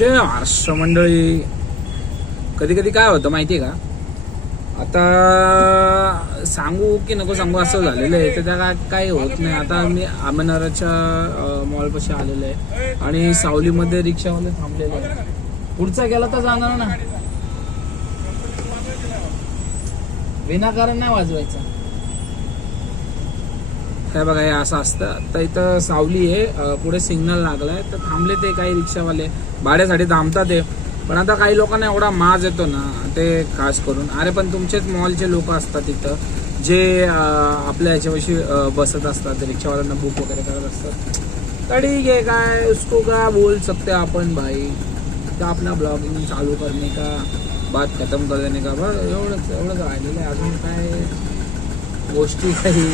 विषय महाराष्ट्र मंडळी, कधी कधी काय होतं माहितीये का, आता सांगू की नको सांगू असं झालेलं आहे. तर त्या काही होत नाही. आता मी आमनाराच्या मॉलपाशी आलेलो आहे आणि सावलीमध्ये रिक्षावाले थांबलेले आहे. पुढचा गेला तर जाणार ना, विनाकारण नाही वाजवायचा. काय बघा, हे असं असतं. तर इथं सावली आहे, पुढे सिग्नल लागलाय तर थांबले ते काही रिक्षावाले, भाड्यासाठी थांबतात ते. पण आता काही लोकांना एवढा माज येतो ना, ते खास करून. अरे पण तुमचेच मॉलचे लोक असतात तिथं, जे आपल्या ह्याच्याविषयी बसत असतात, रिक्षावाल्यांना बुक वगैरे करत असतात. तर ठीक आहे, काय उसको का बोल सकते आपण भाई, का आपला ब्लॉगिंग चालू करणे का, बात खतम कर देणे का, बरं एवढंच राहिलेलं आहे. अजून काय गोष्टी काही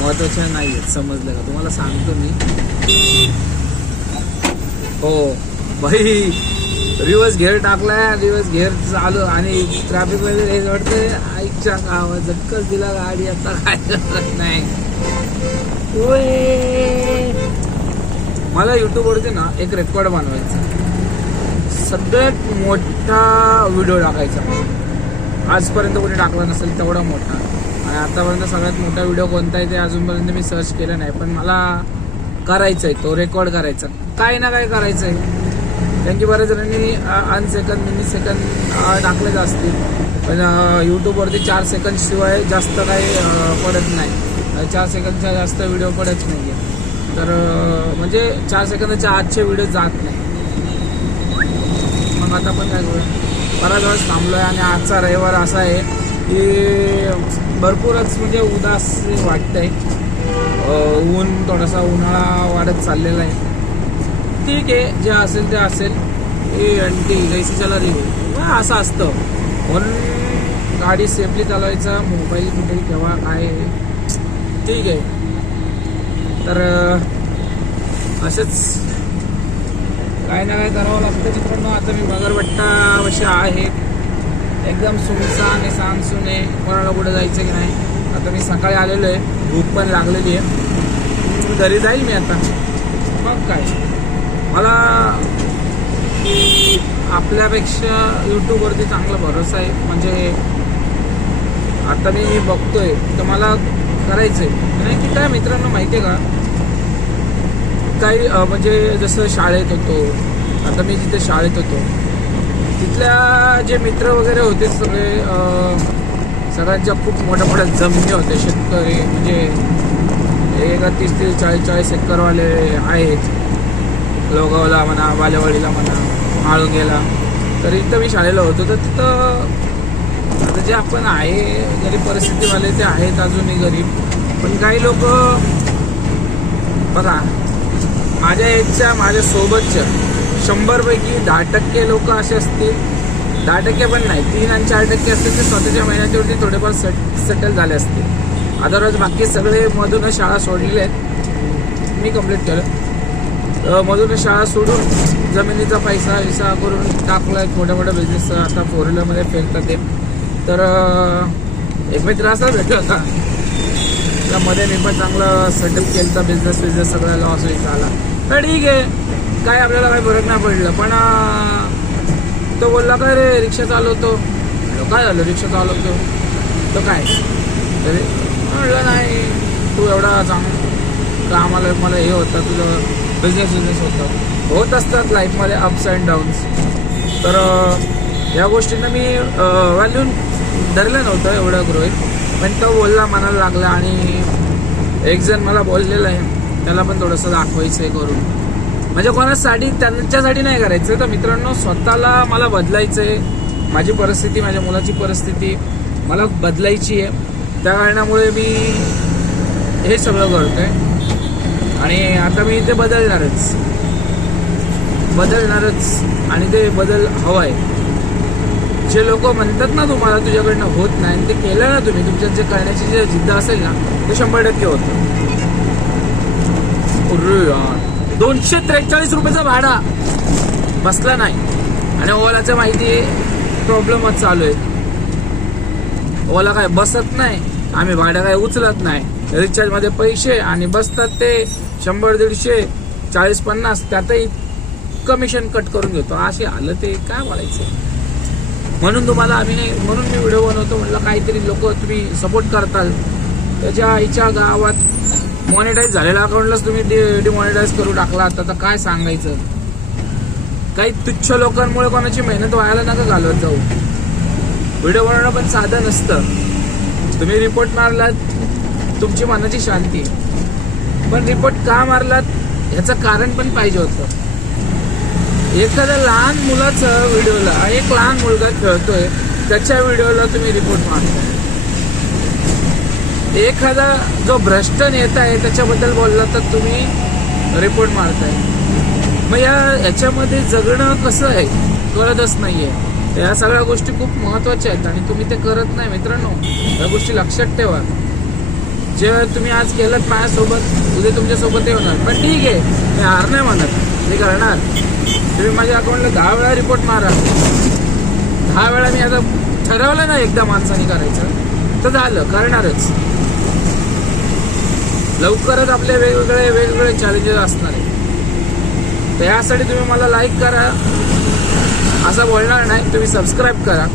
महत्वाच्या नाही आहेत, समजलं का तुम्हाला, सांगतो मी. हो भाई, रिवर्स घेअर टाकलाय, रिवर्स घेअर चालू आणि ट्रॅफिक मध्ये हे वाटतंय आईच्या गावात झटकच दिला गाडी. आता काय करत नाही. मला युट्यूब वरती ना एक रेकॉर्ड बनवायचा, सगळ्यात मोठा व्हिडिओ टाकायचा. आजपर्यंत कोणी टाकला नसेल तेवढा मोठा. आणि आतापर्यंत सगळ्यात मोठा व्हिडिओ कोणता आहे ते अजूनपर्यंत मी सर्च केलं नाही, पण मला करायचंय, तो रेकॉर्ड करायचा. काय ना काय करायचंय. कारण की बऱ्याच जणांनी अनसेकंद, मिनी सेकंद टाकलेच असतील, पण यूट्यूबवरती 4 सेकंद शिवाय जास्त काही पडत नाही. 4 सेकंदचा जास्त व्हिडिओ पडत नाही आहे. तर म्हणजे 4 सेकंदाच्या आजचे व्हिडिओ जात नाही. मग आता पण काय करूया, बराच वेळेस थांबलोय आणि आजचा रविवार असा आहे की भरपूरच म्हणजे उदास वाटतंय. ऊन, थोडासा उन्हाळा वाढत चाललेला आहे. ठीक आहे, जे असेल ते असेल. आणखी जैसी चला रे, असं असतं. म्हणून गाडी सेफली चालवायचा, मोबाईल कुठेही ठेवा, काय ठीक आहे. तर असेच काय ना काय करावं लागतं मित्रांनो. आता मी बगरवट्टापाशी आहे, एकदम सुनसान आहे, सांगसून आहे. कोणाला कुठे जायचं की नाही. आता मी सकाळी आलेलो आहे, भूक पण लागलेली आहे, घरी जाईल मी आता. मग काय, मला आपल्यापेक्षा यूट्यूबवरती चांगला भरोसा आहे. म्हणजे आता मी बघतोय तर मला करायचंय. नाही की काय मित्रांनो, माहिती आहे का, काही म्हणजे जसं शाळेत होतो, आता मी जिथे शाळेत होतो तिथल्या जे मित्र वगैरे होते सगळे, सगळ्यांच्या खूप मोठ्या मोठ्या जमिनी होत्या. शेतकरी म्हणजे 30-30, 40-40 एकरवाले आहेत. लोगावला म्हणा, बालेवाडीला म्हणा, माळुंगेला. तर इथं मी शाळेला होतो, तर तिथं आता जे आपण आहे गरीब परिस्थितीवाले ते आहेत अजूनही गरीब. पण काही लोक बघा, माझ्या एजच्या, माझ्या सोबतच्या 100 पैकी 10% लोक असे असतील, 10% पण नाही, 3 आणि 4% असतील ते स्वतःच्या मेहनतीवरती थोडेफार सेटल झाले असतील. अदरवाईज बाकी सगळे मधूनच शाळा सोडलेले आहेत. मी कंप्लीट केलं, मधूनच शाळा सोडून जमिनीचा पैसा विसा करून टाकला एक मोठ्या मोठ्या बिझनेस. आता 4 व्हीलरमध्ये फेकतात ते. तर एक मित्र असा भेटला होता, त्यामध्ये मी पण चांगलं सेटअप केलं तर बिझनेस सगळं लॉस व्हायचा आला. तर ठीक आहे, काय आपल्याला काही फरक नाही पडलं. पण तो बोलला काय रे रिक्षा चालवतो. काय झालं, रिक्षा चालवतो तर काय तरी म्हणलं, नाही तू एवढा कामाला मला हे होतं, तुझं बिझनेस होत असतात लाईफमध्ये अप्स अँड डाऊन्स. तर या गोष्टींना मी व्हॅल्यू धरलं नव्हतं एवढं गृहीत. पण तो बोलला, मनाला लागला. आणि एक जण मला बोललेलं आहे, त्याला पण थोडंसं दाखवायचं आहे करून. म्हणजे कोणासाठी, त्यांच्यासाठी नाही करायचं. तर मित्रांनो, स्वतःला मला बदलायचं आहे. माझी परिस्थिती, माझ्या मुलाची परिस्थिती मला बदलायची आहे. त्या कारणामुळे मी हे सगळं करतोय. आणि आता मी ते बदलणारच. आणि ते बदल हवा आहे. जे लोक म्हणतात ना तुम्हाला तुझ्याकडनं होत नाही, ते केलं ना तुम्ही, तुमच्यात जे करण्याची जे जिद्द असेल ना, ते 100% होतं. 243 रुपयाचा भाडा बसला नाही. आणि ओलाचं माहिती प्रॉब्लेमच चालू आहे. ओला काय बसत नाही, आम्ही भाडं काय उचलत नाही. रिचार्ज मध्ये पैसे आणि बसतात ते 100-150, 40-50. त्यातही कमिशन कट करून घेतो. असे आलं ते काय बोलायचं. म्हणून तुम्हाला आम्ही नाही, म्हणून मी व्हिडिओ बनवतो. म्हटलं काहीतरी लोक तुम्ही सपोर्ट करताल. त्याच्या आईच्या गावात मॉनिटाईज झालेल्या अकाउंटलाच तुम्ही डिमॉनिटाईज करू टाकला. आता काय सांगायचं. काही तुच्छ लोकांमुळे कोणाची मेहनत व्हायला नका घालवत जाऊ. व्हिडिओ बनवणं पण साधं नसतं. तुम्ही रिपोर्ट मारलात तुमची मनाची शांती, पण रिपोर्ट का मारलात ह्याचं कारण पण पाहिजे होतं. एखाद्या लहान मुलाचं व्हिडिओला, एक लहान मुलगा खेळतोय त्याच्या व्हिडिओला तुम्ही रिपोर्ट मारताय. एखादा जो भ्रष्ट नेता आहे त्याच्याबद्दल बोलला तर तुम्ही रिपोर्ट मारताय. मग याच्यामध्ये जगणं कसं आहे कळतच नाहीये. या सगळ्या गोष्टी खूप महत्वाच्या आहेत आणि तुम्ही ते करत नाही मित्रांनो. या गोष्टी लक्षात ठेवा. जे तुम्ही आज केलं माझ्यासोबत उद्या तुमच्यासोबत होणार. पण ठीक आहे, मी हार नाही म्हणत, मी करणार. तुम्ही माझ्या अकाउंटला 10 वेळा रिपोर्ट मारा. 10 वेळा मी आता ठरवलं ना एकदा माणसाने करायचं तर झालं, करणारच. लवकरच आपले वेगवेगळे चॅलेंजेस असणार आहे. तर यासाठी तुम्ही मला लाईक करा असं बोलणार नाही, तुम्ही सबस्क्राईब करा.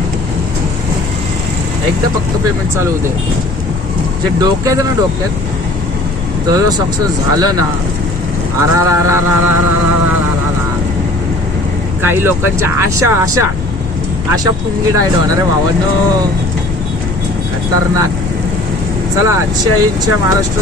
एकदा फक्त पेमेंट चालू होते. जे डोक्यात आहे ना, डोक्यात तर सक्सेस झालं ना, काही लोकांच्या आशा पुंगी डायट होणार आहे भावांनो. खतरनाक. चला, जय हिंद, जय महाराष्ट्र.